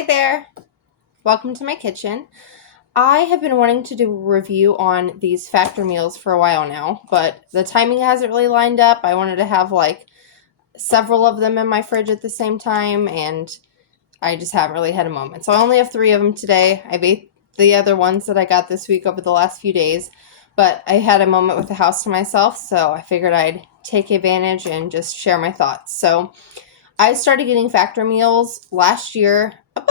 Hi there. Welcome to my kitchen. I have been wanting to do a review on these Factor meals for a while now, but the timing hasn't really lined up. I wanted to have like several of them in my fridge at the same time, and I just haven't really had a moment. So I only have 3 of them today. I've ate the other ones that I got this week over the last few days, but I had a moment with the house to myself, so I figured I'd take advantage and just share my thoughts. So I started getting Factor meals last year, about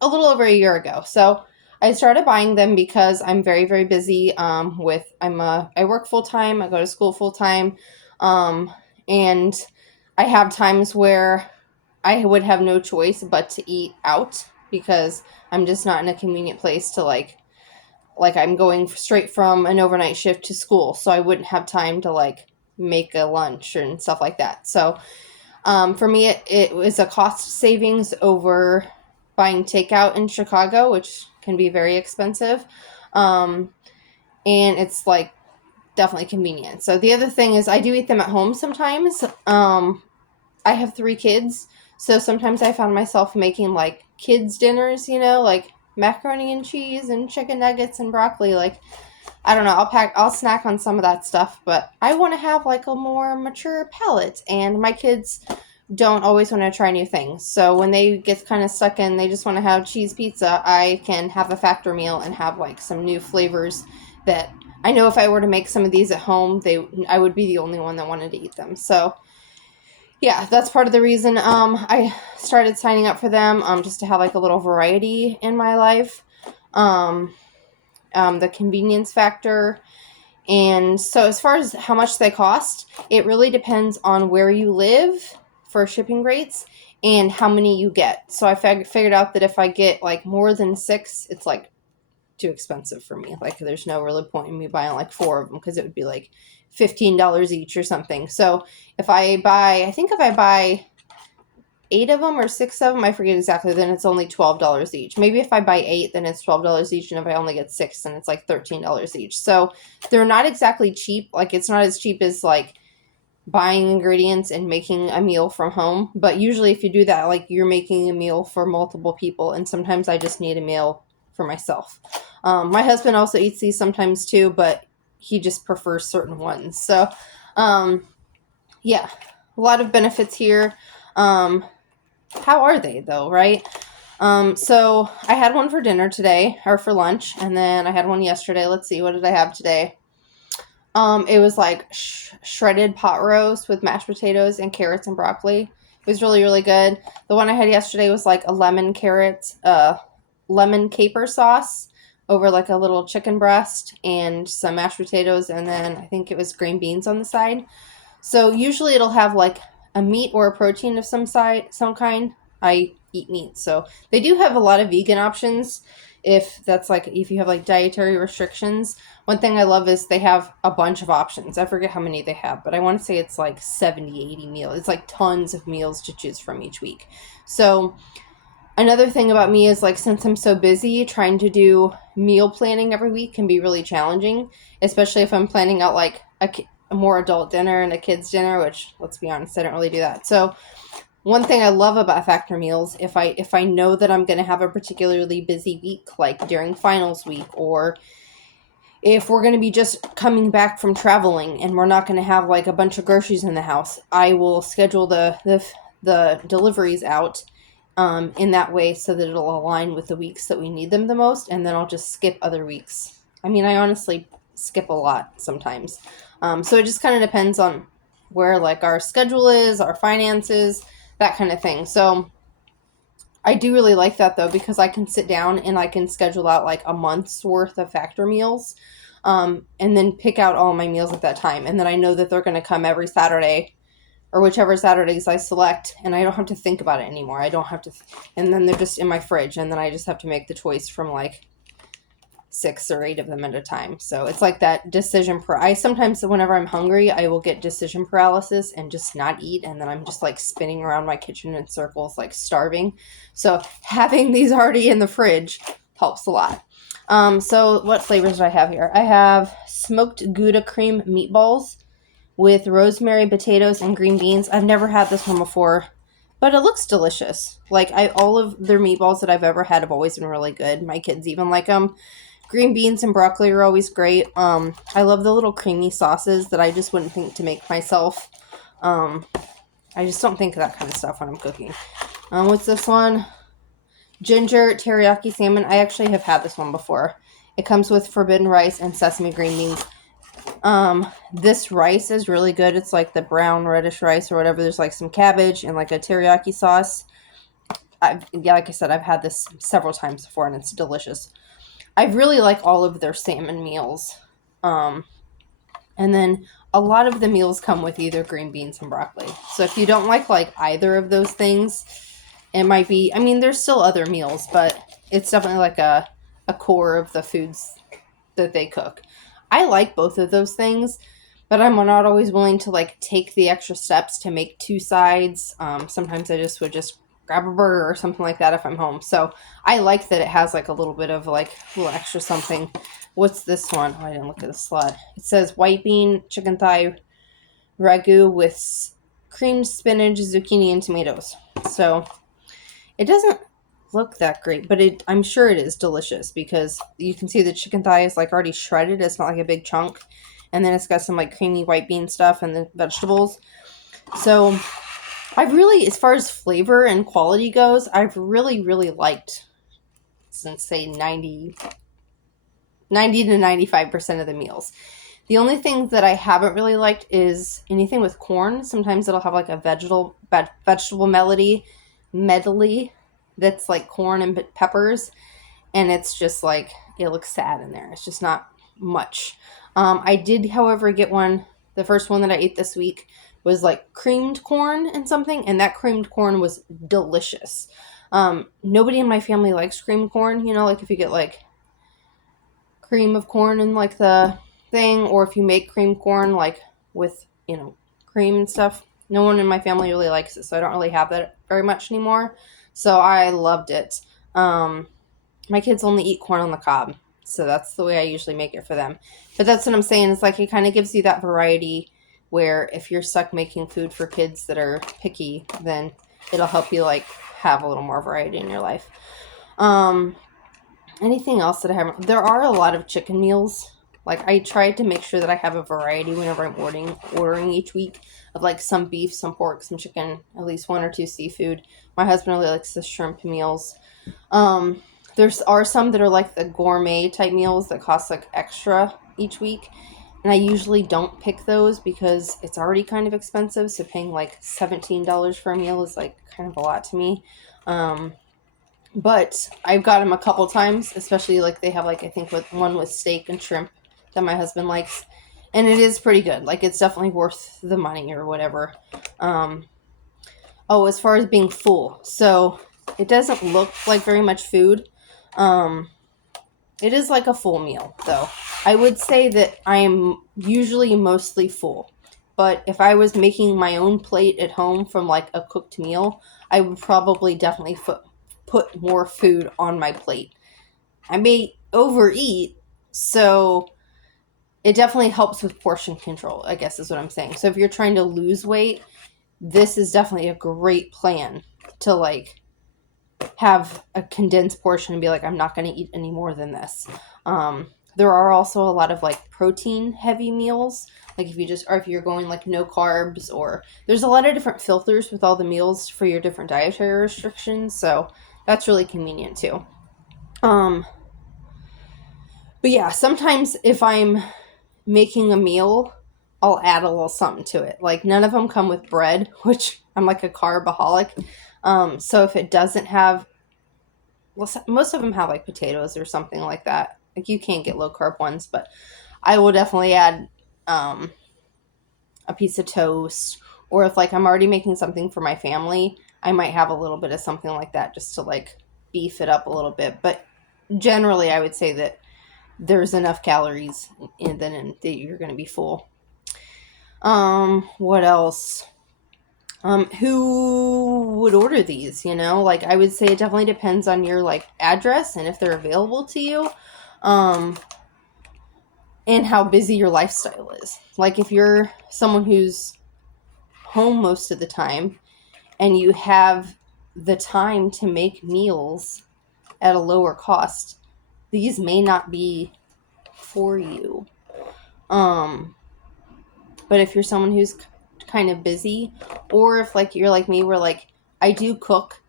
a little over a year ago. So I started buying them because I'm very, very busy. I work full time. I go to school full time, and I have times where I would have no choice but to eat out because I'm just not in a convenient place to like I'm going straight from an overnight shift to school, so I wouldn't have time to like make a lunch and stuff like that. So for me, it was a cost savings over buying takeout in Chicago, which can be very expensive. Um, and it's like definitely convenient. So the other thing is I do eat them at home sometimes. I have 3 kids, so sometimes I found myself making like kids dinners, like macaroni and cheese and chicken nuggets and broccoli. Like, I don't know, I'll snack on some of that stuff, but I want to have like a more mature palate, and my kids don't always want to try new things. So when they get kind of stuck in, they just want to have cheese pizza, I can have a Factor meal and have like some new flavors that I know if I were to make some of these at home, I would be the only one that wanted to eat them. So yeah, that's part of the reason I started signing up for them, just to have like a little variety in my life. Um, the convenience factor. And so, as far as how much they cost, it really depends on where you live for shipping rates and how many you get. So, I figured out that if I get like more than 6, it's like too expensive for me. Like, there's no really point in me buying like 4 of them because it would be like $15 each or something. So, if I buy 8 of them or 6 of them, I forget exactly, then it's only $12 each. Maybe if I buy 8, then it's $12 each, and if I only get 6, then it's like $13 each. So they're not exactly cheap. Like, it's not as cheap as like buying ingredients and making a meal from home. But usually if you do that, like, you're making a meal for multiple people, and sometimes I just need a meal for myself. My husband also eats these sometimes too, but he just prefers certain ones. So yeah, a lot of benefits here. How are they though, right? So I had one for dinner today, or for lunch, and then I had one yesterday. Let's see, what did I have today? It was like shredded pot roast with mashed potatoes and carrots and broccoli. It was really, really good. The one I had yesterday was like a lemon caper sauce over like a little chicken breast and some mashed potatoes, and then I think it was green beans on the side. So usually it'll have like a meat or a protein of some kind. I eat meat, so they do have a lot of vegan options. If you have like dietary restrictions, one thing I love is they have a bunch of options. I forget how many they have, but I want to say it's like 70, 80 meals. It's like tons of meals to choose from each week. So another thing about me is like, since I'm so busy, trying to do meal planning every week can be really challenging, especially if I'm planning out like a more adult dinner and a kid's dinner, which, let's be honest, I don't really do that. So one thing I love about Factor meals, if I know that I'm going to have a particularly busy week, like during finals week, or if we're going to be just coming back from traveling and we're not going to have like a bunch of groceries in the house, I will schedule the deliveries out in that way so that it'll align with the weeks that we need them the most, and then I'll just skip other weeks. I mean, I honestly skip a lot sometimes. So it just kind of depends on where like our schedule is, our finances, that kind of thing. So I do really like that though, because I can sit down and I can schedule out like a month's worth of Factor meals, and then pick out all my meals at that time. And then I know that they're going to come every Saturday or whichever Saturdays I select, and I don't have to think about it anymore. I don't have to, and then they're just in my fridge, and then I just have to make the choice from like 6 or 8 of them at a time. So it's like that I sometimes, whenever I'm hungry, I will get decision paralysis and just not eat, and then I'm just like spinning around my kitchen in circles, like starving. So having these already in the fridge helps a lot. So what flavors do I have here? I have smoked Gouda cream meatballs with rosemary, potatoes, and green beans. I've never had this one before, but it looks delicious. Like, all of their meatballs that I've ever had have always been really good. My kids even like them. Green beans and broccoli are always great. I love the little creamy sauces that I just wouldn't think to make myself. I just don't think of that kind of stuff when I'm cooking. What's this one? Ginger teriyaki salmon. I actually have had this one before. It comes with forbidden rice and sesame green beans. This rice is really good. It's like the brown reddish rice or whatever. There's like some cabbage and like a teriyaki sauce. Like I said, I've had this several times before and it's delicious. I really like all of their salmon meals. And then a lot of the meals come with either green beans and broccoli. So if you don't like either of those things, it might be, I mean, there's still other meals, but it's definitely like a core of the foods that they cook. I like both of those things, but I'm not always willing to like take the extra steps to make two sides. Sometimes I would just grab a burger or something like that if I'm home. So I like that it has like a little bit of like a little extra something. What's this one? Oh, I didn't look at the slot. It says white bean chicken thigh ragu with creamed spinach, zucchini, and tomatoes. So it doesn't look that great, but I'm sure it is delicious because you can see the chicken thigh is like already shredded. It's not like a big chunk. And then it's got some like creamy white bean stuff and the vegetables. So I've really, as far as flavor and quality goes, I've really, really liked, since say 90 to 95% of the meals. The only thing that I haven't really liked is anything with corn. Sometimes it'll have like a vegetable medley that's like corn and peppers, and it's just like, it looks sad in there. It's just not much. I did, however, get one. The first one that I ate this week was like creamed corn and something, and that creamed corn was delicious. Nobody in my family likes creamed corn, like if you get like cream of corn in like the thing, or if you make creamed corn like with cream and stuff. No one in my family really likes it, so I don't really have that very much anymore. So I loved it. My kids only eat corn on the cob, so that's the way I usually make it for them. But that's what I'm saying. It's like it kind of gives you that variety where if you're stuck making food for kids that are picky, then it'll help you like have a little more variety in your life. Anything else that I haven't? There are a lot of chicken meals. Like I tried to make sure that I have a variety whenever I'm ordering each week of like some beef, some pork, some chicken, at least one or two seafood. My husband really likes the shrimp meals. There are some that are like the gourmet type meals that cost like extra each week. And I usually don't pick those because it's already kind of expensive. So paying like $17 for a meal is like kind of a lot to me. But I've got them a couple times, especially like they have like, I think with one with steak and shrimp that my husband likes. And it is pretty good. Like it's definitely worth the money or whatever. As far as being full. So it doesn't look like very much food. It is like a full meal, though. I would say that I am usually mostly full. But if I was making my own plate at home from like a cooked meal, I would probably definitely put more food on my plate. I may overeat, so it definitely helps with portion control, I guess is what I'm saying. So if you're trying to lose weight, this is definitely a great plan to like have a condensed portion and be like, I'm not going to eat any more than this. There are also a lot of like protein heavy meals. Like if you're going like no carbs, or there's a lot of different filters with all the meals for your different dietary restrictions. So that's really convenient too. But yeah, sometimes if I'm making a meal, I'll add a little something to it. Like none of them come with bread, which I'm like a carbaholic. So if it doesn't have, well, most of them have like potatoes or something like that. Like you can't get low carb ones, but I will definitely add a piece of toast. Or if like I'm already making something for my family, I might have a little bit of something like that just to like beef it up a little bit. But generally, I would say that there's enough calories that you're going to be full. What else? Who would order these, Like, I would say it definitely depends on your, like, address and if they're available to you, and how busy your lifestyle is. Like, if you're someone who's home most of the time and you have the time to make meals at a lower cost, these may not be for you. But if you're someone who's kind of busy, or if like you're like me where like I do cook,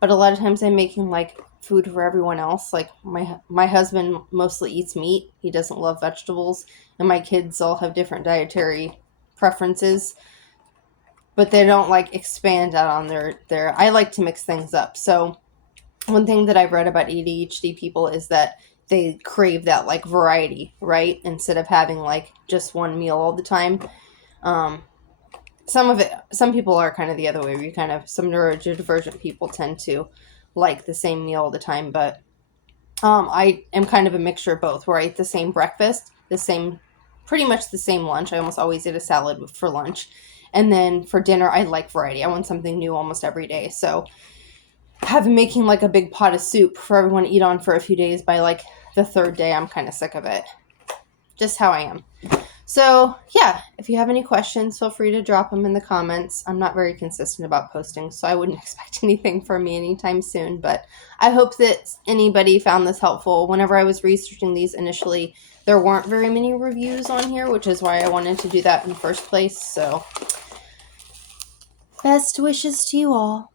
but a lot of times I'm making like food for everyone else. Like my husband mostly eats meat. He doesn't love vegetables, and my kids all have different dietary preferences, but they don't like expand out on their I like to mix things up. So one thing that I've read about ADHD people is that they crave that like variety, right? Instead of having like just one meal all the time. Um, some people are kind of the other way. We kind of, some neurodivergent people tend to like the same meal all the time, but I am kind of a mixture of both, where I eat the same breakfast, pretty much the same lunch. I almost always eat a salad for lunch. And then for dinner, I like variety. I want something new almost every day. So having making like a big pot of soup for everyone to eat on for a few days, by like the third day, I'm kind of sick of it. Just how I am. So yeah, if you have any questions, feel free to drop them in the comments. I'm not very consistent about posting, so I wouldn't expect anything from me anytime soon, but I hope that anybody found this helpful. Whenever I was researching these initially, there weren't very many reviews on here, which is why I wanted to do that in the first place. So best wishes to you all.